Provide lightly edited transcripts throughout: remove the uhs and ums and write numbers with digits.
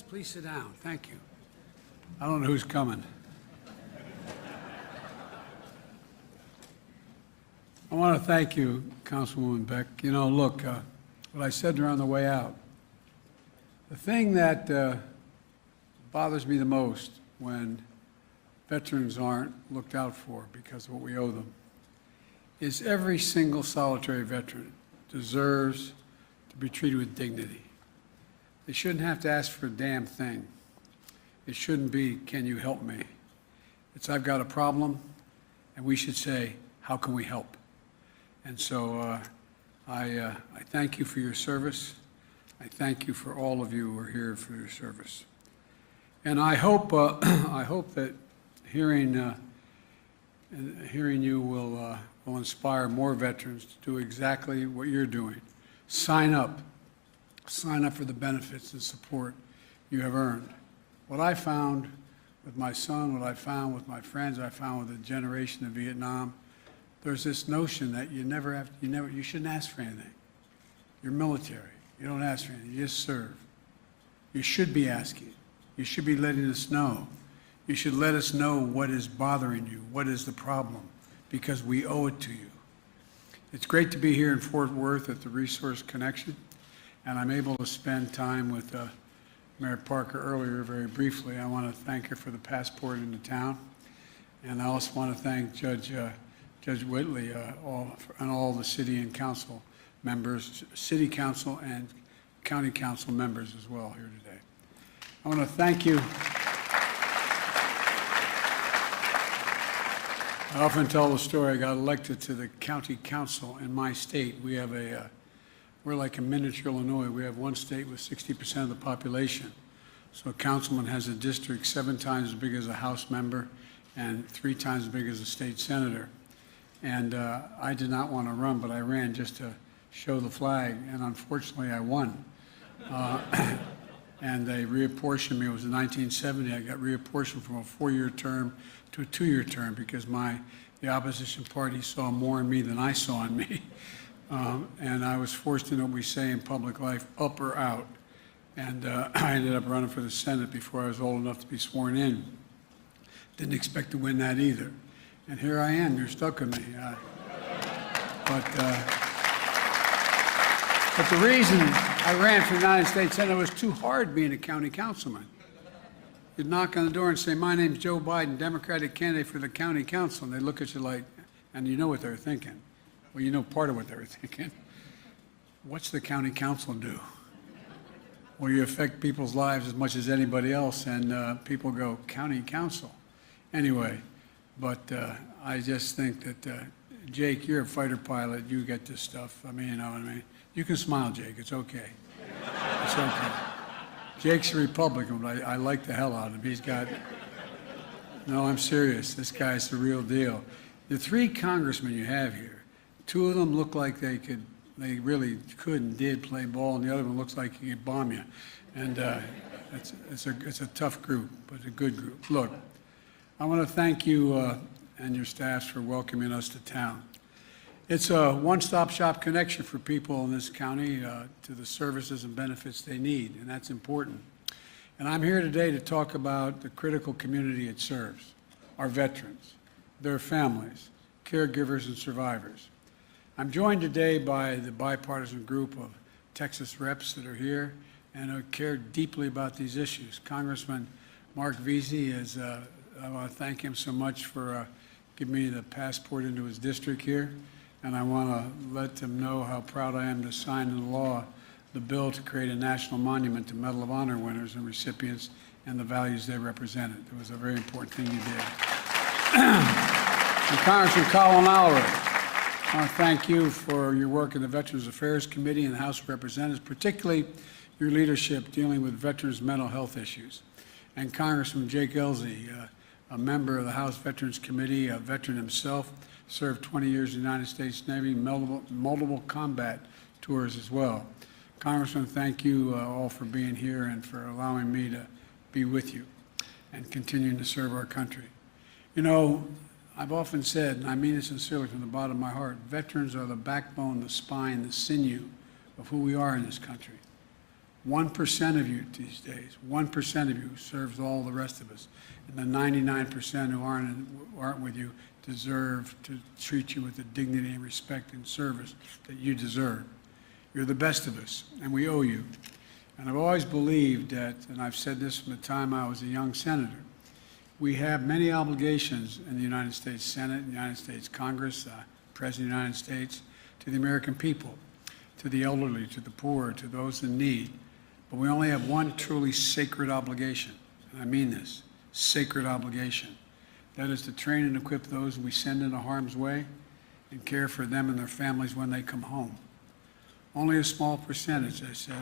Please sit down. Thank you. I don't know who's coming. I want to thank you, Councilwoman Beck. You know, look, what I said to her on the way out, the thing that bothers me the most when veterans aren't looked out for because of what we owe them is every single solitary veteran deserves to be treated with dignity. They shouldn't have to ask for a damn thing. It shouldn't be, can you help me? It's, I've got a problem, and we should say, how can we help? And so I thank you for your service. I thank you for all of you who are here for your service. And I hope, I hope that hearing you will inspire more veterans to do exactly what you're doing. Sign up for the benefits and support you have earned. What I found with my son, what I found with my friends, I found with the generation of Vietnam, there's this notion that you shouldn't ask for anything. You're military. You don't ask for anything. You just serve. You should be asking. You should be letting us know. You should let us know what is bothering you, what is the problem, because we owe it to you. It's great to be here in Fort Worth at the Resource Connection, and I'm able to spend time with Mayor Parker earlier very briefly. I want to thank her for the passport into town, and I also want to thank Judge Whitley and all the city and council members, city council and county council members as well here today. I want to thank you. I often tell the story. I got elected to the county council in my state. We have we're like a miniature Illinois. We have one state with 60% of the population. So a councilman has a district 7 times as big as a House member and 3 times as big as a state senator. And I did not want to run, but I ran just to show the flag, and unfortunately I won. And they reapportioned me. It was in 1970. I got reapportioned from a 4-year term to a 2-year term because the opposition party saw more in me than I saw in me. And I was forced to know what we say in public life, up or out. And I ended up running for the Senate before I was old enough to be sworn in. Didn't expect to win that either. And here I am, you're stuck with me. But the reason I ran for the United States Senate was too hard being a county councilman. You'd knock on the door and say, my name's Joe Biden, Democratic candidate for the county council. And they look at you like, and you know what they're thinking. Well, you know part of what they were thinking. What's the county council do? Well, you affect people's lives as much as anybody else, and people go, county council. Anyway, but I just think that, Jake, you're a fighter pilot. You get this stuff. I mean, you know what I mean? You can smile, Jake. It's okay. It's okay. Jake's a Republican, but I like the hell out of him. He's got, no, I'm serious. This guy's the real deal. The 3 congressmen you have here, 2 of them look like they really could and did play ball, and the other one looks like he could bomb you. And it's a tough group, but a good group. Look, I want to thank you and your staffs for welcoming us to town. It's a one-stop shop connection for people in this county to the services and benefits they need, and that's important. And I'm here today to talk about the critical community it serves, our veterans, their families, caregivers, and survivors. I'm joined today by the bipartisan group of Texas reps that are here and who care deeply about these issues. Congressman Mark Veazey is, I want to thank him so much for giving me the passport into his district here. And I want to let them know how proud I am to sign into law the bill to create a national monument to Medal of Honor winners and recipients and the values they represented. It was a very important thing you did. And Congressman Colin Lowry, I want to thank you for your work in the Veterans Affairs Committee and the House of Representatives, particularly your leadership dealing with veterans' mental health issues. And Congressman Jake Ellzey, a member of the House Veterans Committee, a veteran himself, served 20 years in the United States Navy, multiple combat tours as well. Congressman, thank you all for being here and for allowing me to be with you and continuing to serve our country. You know, I've often said, and I mean it sincerely from the bottom of my heart, veterans are the backbone, the spine, the sinew of who we are in this country. 1% of you these days, 1% of you serves all the rest of us. And the 99% who aren't with you deserve to treat you with the dignity and respect and service that you deserve. You're the best of us, and we owe you. And I've always believed that, and I've said this from the time I was a young senator, we have many obligations in the United States Senate, the United States Congress, President of the United States, to the American people, to the elderly, to the poor, to those in need. But we only have one truly sacred obligation, and I mean this, sacred obligation. That is to train and equip those we send into harm's way and care for them and their families when they come home. Only a small percentage, I said,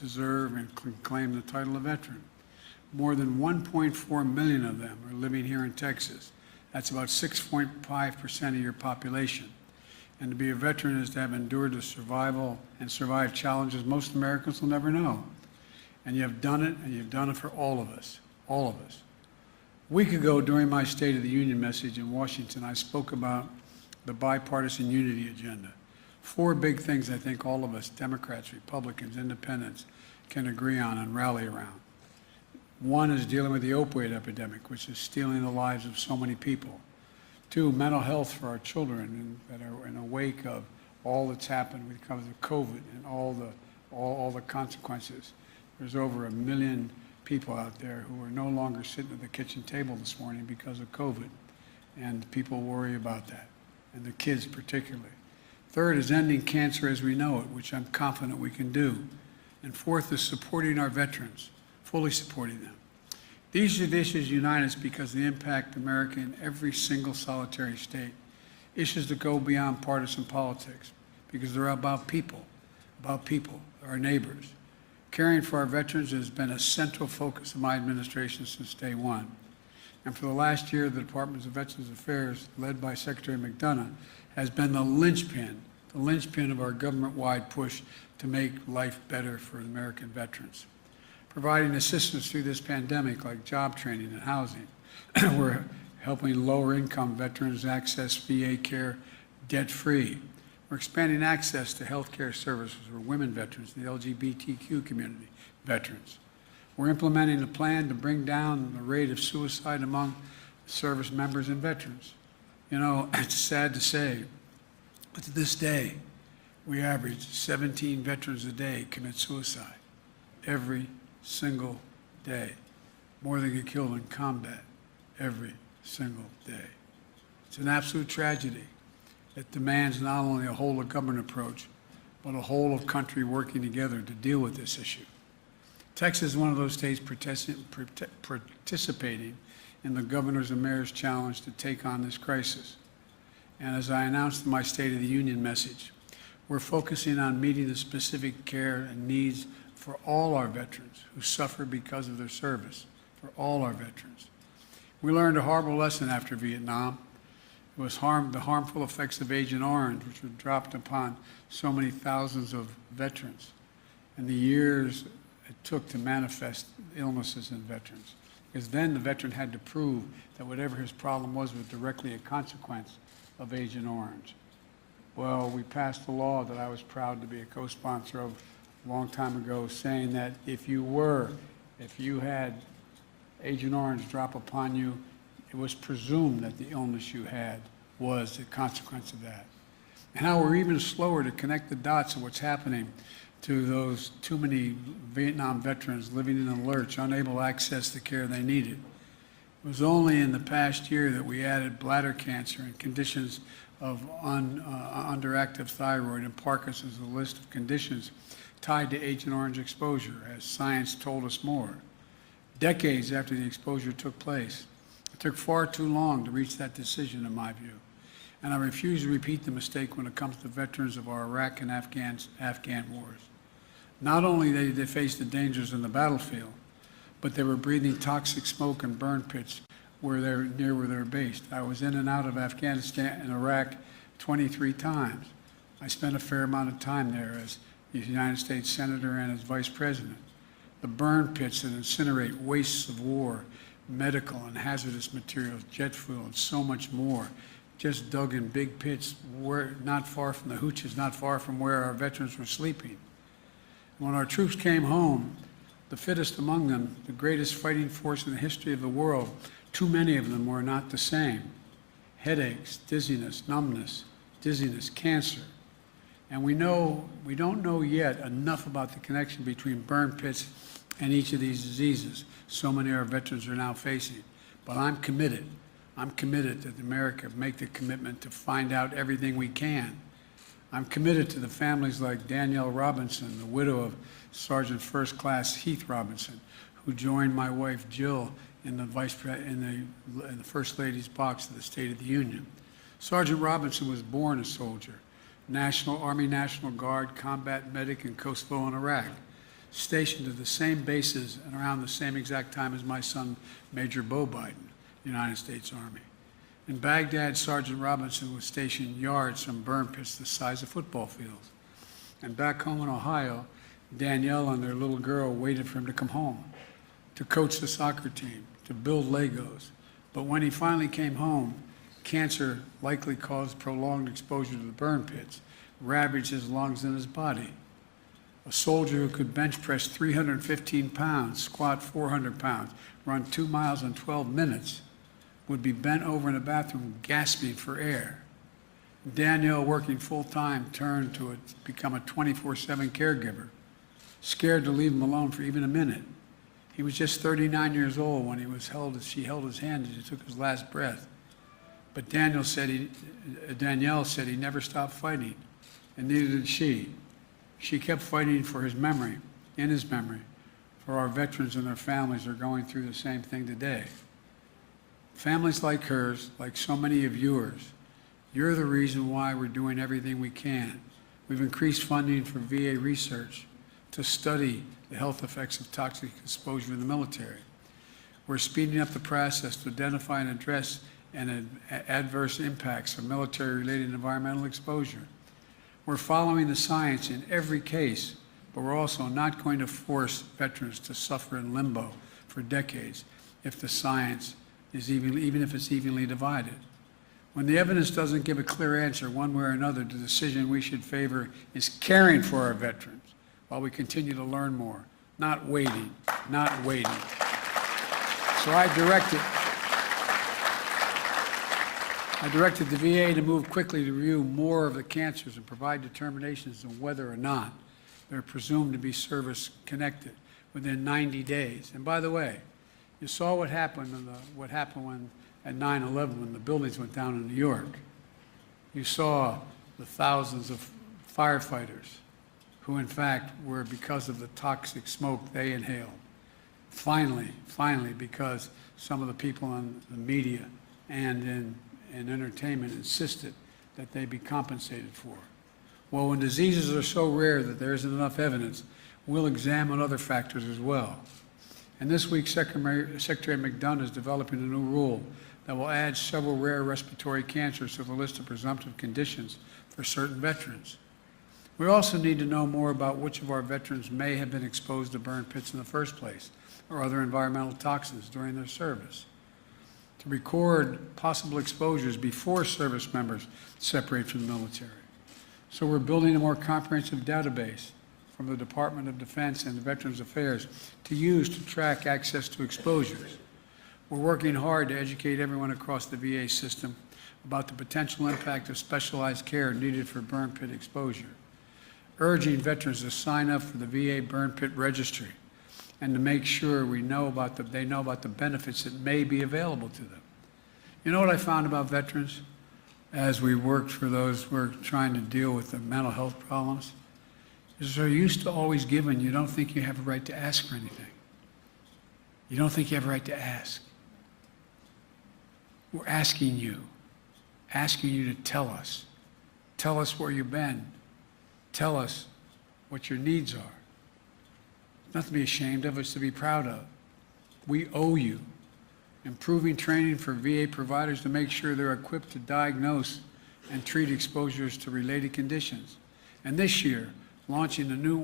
deserve and claim the title of veteran. More than 1.4 million of them are living here in Texas. That's about 6.5% of your population. And to be a veteran is to have endured the survival and survived challenges most Americans will never know. And you have done it, and you've done it for all of us, all of us. A week ago, during my State of the Union message in Washington, I spoke about the bipartisan unity agenda. 4 big things I think all of us, Democrats, Republicans, Independents, can agree on and rally around. One is dealing with the opioid epidemic, which is stealing the lives of so many people. 2, mental health for our children that are in the wake of all that's happened because of COVID and all the consequences. There's over 1 million people out there who are no longer sitting at the kitchen table this morning because of COVID, and people worry about that, and the kids particularly. 3rd is ending cancer as we know it, which I'm confident we can do. And 4th is supporting our veterans, fully supporting them. These issues unite us because they impact America in every single solitary state. Issues that go beyond partisan politics because they're about people, our neighbors. Caring for our veterans has been a central focus of my administration since day one. And for the last year, the Department of Veterans Affairs, led by Secretary McDonough, has been the linchpin of our government-wide push to make life better for American veterans. Providing assistance through this pandemic like job training and housing. We're helping lower-income veterans access VA care debt-free. We're expanding access to health care services for women veterans and the LGBTQ community veterans. We're implementing a plan to bring down the rate of suicide among service members and veterans. You know, it's sad to say, but to this day, we average 17 veterans a day commit suicide. Every single day. More than get killed in combat every single day. It's an absolute tragedy that demands not only a whole of government approach, but a whole of country working together to deal with this issue. Texas is one of those states participating in the governor's and mayor's challenge to take on this crisis. And as I announced in my State of the Union message, we're focusing on meeting the specific care and needs for all our veterans who suffer because of their service, for all our veterans. We learned a horrible lesson after Vietnam. It was the harmful effects of Agent Orange, which were dropped upon so many thousands of veterans, and the years it took to manifest illnesses in veterans. Because then the veteran had to prove that whatever his problem was directly a consequence of Agent Orange. Well, we passed a law that I was proud to be a co-sponsor of a long time ago, saying that if you had Agent Orange drop upon you, it was presumed that the illness you had was the consequence of that. And how we're even slower to connect the dots of what's happening to those too many Vietnam veterans living in a lurch, unable to access the care they needed. It was only in the past year that we added bladder cancer and conditions of underactive thyroid and Parkinson's, a list of conditions tied to Agent Orange exposure, as science told us more. Decades after the exposure took place, it took far too long to reach that decision, in my view. And I refuse to repeat the mistake when it comes to veterans of our Iraq and Afghan wars. Not only did they face the dangers in the battlefield, but they were breathing toxic smoke and burn pits near where they're based. I was in and out of Afghanistan and Iraq 23 times. I spent a fair amount of time there as the United States Senator and as Vice President. The burn pits that incinerate wastes of war, medical and hazardous materials, jet fuel, and so much more, just dug in big pits not far from the hooches, not far from where our veterans were sleeping. When our troops came home, the fittest among them, the greatest fighting force in the history of the world, too many of them were not the same. Headaches, dizziness, numbness, dizziness, cancer. And we don't know yet enough about the connection between burn pits and each of these diseases so many of our veterans are now facing. But I'm committed that America make the commitment to find out everything we can. I'm committed to the families like Danielle Robinson, the widow of Sergeant First Class Heath Robinson, who joined my wife Jill in the First Lady's box of the State of the Union. Sergeant Robinson was born a soldier, Army National Guard, combat medic in Kosovo and Iraq, stationed at the same bases and around the same exact time as my son, Major Bo Biden, United States Army. In Baghdad, Sergeant Robinson was stationed yards from burn pits the size of football fields. And back home in Ohio, Danielle and their little girl waited for him to come home, to coach the soccer team, to build Legos. But when he finally came home, cancer likely caused prolonged exposure to the burn pits, ravaged his lungs and his body. A soldier who could bench press 315 pounds, squat 400 pounds, run 2 miles in 12 minutes, would be bent over in a bathroom gasping for air. Danielle, working full-time, turned to become a 24/7 caregiver, scared to leave him alone for even a minute. He was just 39 years old when she held his hand as he took his last breath. But Danielle said he never stopped fighting, and neither did she. She kept fighting for his memory, in his memory, for our veterans and their families are going through the same thing today. Families like hers, like so many of yours, you're the reason why we're doing everything we can. We've increased funding for VA research to study the health effects of toxic exposure in the military. We're speeding up the process to identify and address adverse impacts of military-related environmental exposure. We're following the science in every case, but we're also not going to force veterans to suffer in limbo for decades if the science is even if it's evenly divided. When the evidence doesn't give a clear answer one way or another, the decision we should favor is caring for our veterans while we continue to learn more, not waiting. So I directed the VA to move quickly to review more of the cancers and provide determinations on whether or not they're presumed to be service-connected within 90 days. And by the way, you saw what happened when at 9/11 when the buildings went down in New York. You saw the thousands of firefighters who, in fact, were because of the toxic smoke they inhaled. Finally, because some of the people in the media and in entertainment insisted that they be compensated for. Well, when diseases are so rare that there isn't enough evidence, we'll examine other factors as well. And this week, Secretary McDonough is developing a new rule that will add several rare respiratory cancers to the list of presumptive conditions for certain veterans. We also need to know more about which of our veterans may have been exposed to burn pits in the first place or other environmental toxins during their service. To record possible exposures before service members separate from the military. So we're building a more comprehensive database from the Department of Defense and Veterans Affairs to use to track access to exposures. We're working hard to educate everyone across the VA system about the potential impact of specialized care needed for burn pit exposure, urging veterans to sign up for the VA Burn Pit Registry and to make sure they know about the benefits that may be available to them. You know what I found about veterans as we worked for those who are trying to deal with the mental health problems? Is they're used to always giving. You don't think you have a right to ask for anything. You don't think you have a right to ask. We're asking you to tell us. Tell us where you've been. Tell us what your needs are. Nothing to be ashamed of, it's to be proud of. We owe you. Improving training for VA providers to make sure they're equipped to diagnose and treat exposures to related conditions. And this year, launching a new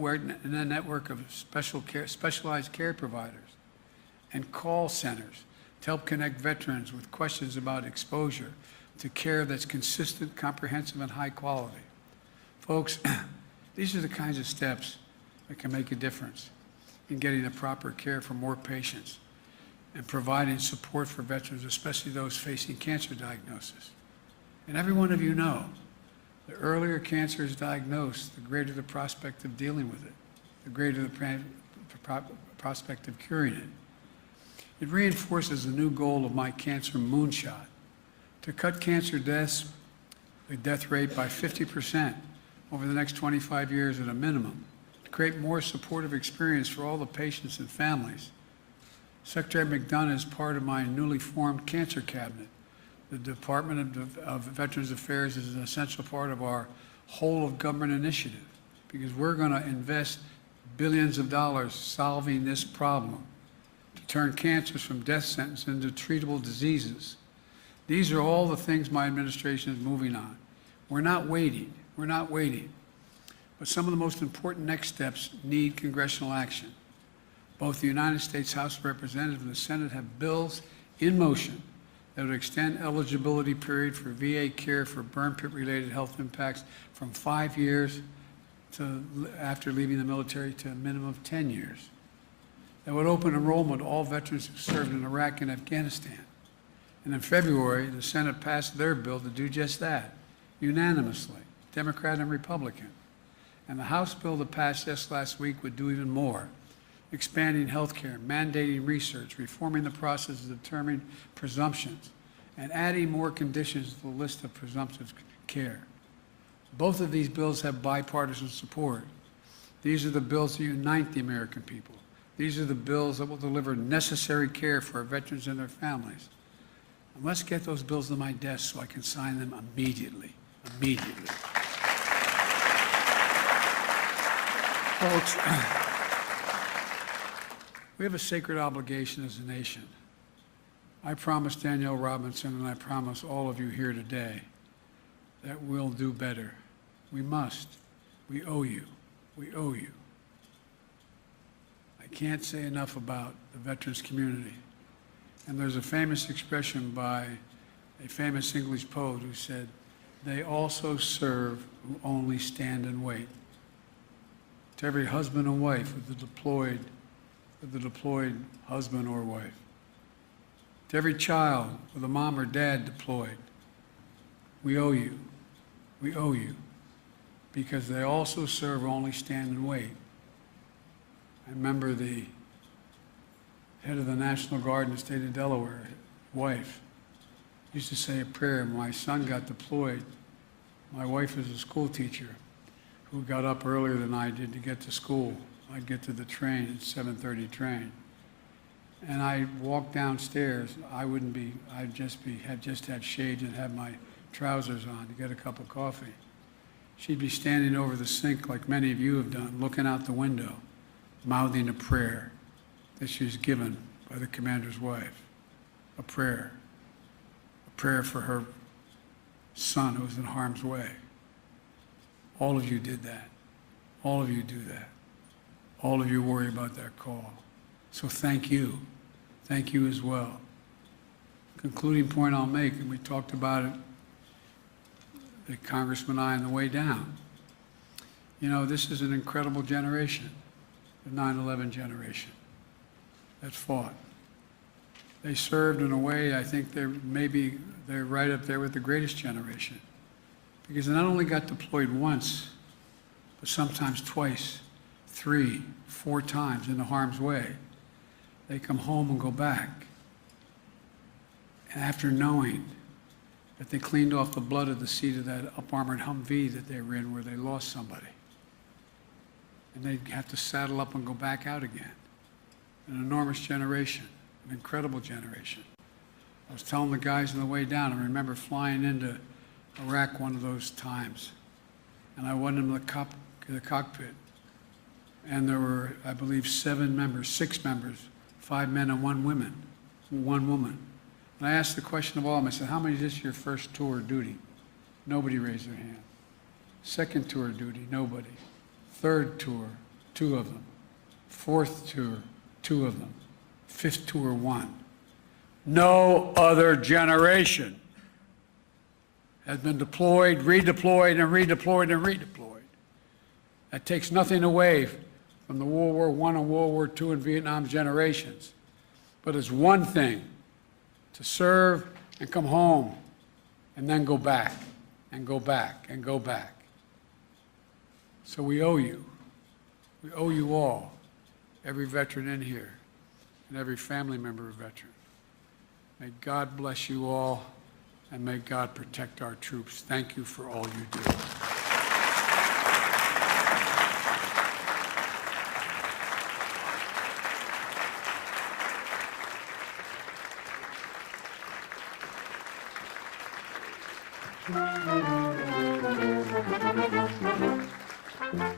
network of specialized care providers and call centers to help connect veterans with questions about exposure to care that's consistent, comprehensive, and high quality. Folks, these are the kinds of steps that can make a difference in getting the proper care for more patients and providing support for veterans, especially those facing cancer diagnosis. And every one of you know, the earlier cancer is diagnosed, the greater the prospect of dealing with it, the greater the prospect of curing it. It reinforces the new goal of my cancer moonshot, to cut cancer deaths, the death rate by 50% over the next 25 years at a minimum, to create more supportive experience for all the patients and families. Secretary McDonough is part of my newly formed Cancer Cabinet. The Department of Veterans Affairs is an essential part of our whole of government initiative because we're going to invest billions of dollars solving this problem to turn cancers from death sentence into treatable diseases. These are all the things my administration is moving on. We're not waiting. We're not waiting. But some of the most important next steps need congressional action. Both the United States House of Representatives and the Senate have bills in motion that would extend eligibility period for VA care for burn pit-related health impacts from 5 years to after leaving the military to a minimum of 10 years. That would open enrollment to all veterans who served in Iraq and Afghanistan. And in February, the Senate passed their bill to do just that, unanimously, Democrat and Republican. And the House bill that passed just last week would do even more, expanding health care, mandating research, reforming the process of determining presumptions, and adding more conditions to the list of presumptive care. Both of these bills have bipartisan support. These are the bills that unite the American people. These are the bills that will deliver necessary care for our veterans and their families. And let's get those bills to my desk so I can sign them immediately. Immediately. Folks, we have a sacred obligation as a nation. I promise Danielle Robinson, and I promise all of you here today, that we'll do better. We must. We owe you. We owe you. I can't say enough about the veterans community. And there's a famous expression by a famous English poet who said, "They also serve who only stand and wait." To every husband and wife with the deployed husband or wife. To every child with a mom or dad deployed, we owe you. We owe you. Because they also serve only stand and wait. I remember the head of the National Guard in the state of Delaware, wife, used to say a prayer. When my son got deployed, my wife was a school teacher who got up earlier than I did to get to school. I'd get to the train at 7:30 train. And I walked downstairs. I'd just had shades and had my trousers on to get a cup of coffee. She'd be standing over the sink like many of you have done, looking out the window, mouthing a prayer that she was given by the commander's wife. A prayer for her son who was in harm's way. All of you did that. All of you do that. All of you worry about that call. So thank you. Thank you as well. Concluding point I'll make, and we talked about it, the Congressman and I on the way down. You know, this is an incredible generation, the 9/11 generation that fought. They served in a way I think they're right up there with the greatest generation. Because they not only got deployed once, but sometimes twice, 3, 4 times into harm's way. They come home and go back. And after knowing that they cleaned off the blood of the seat of that up-armored Humvee that they were in where they lost somebody. And they'd have to saddle up and go back out again. An enormous generation, an incredible generation. I was telling the guys on the way down, I remember flying into Iraq one of those times, and I went in the cockpit, and there were, I believe, 6 members, 5 men and 1 woman. And I asked the question of all of them, I said, how many is this your first tour of duty? Nobody raised their hand. Second tour of duty, nobody. Third tour, 2 of them. Fourth tour, 2 of them. Fifth tour, 1. No other generation has been deployed, redeployed, and redeployed, and redeployed. That takes nothing away from the World War I and World War II and Vietnam generations. But it's one thing to serve and come home and then go back and go back and go back. So we owe you. We owe you all, every veteran in here and every family member of veteran. May God bless you all, and may God protect our troops. Thank you for all you do. Thank you.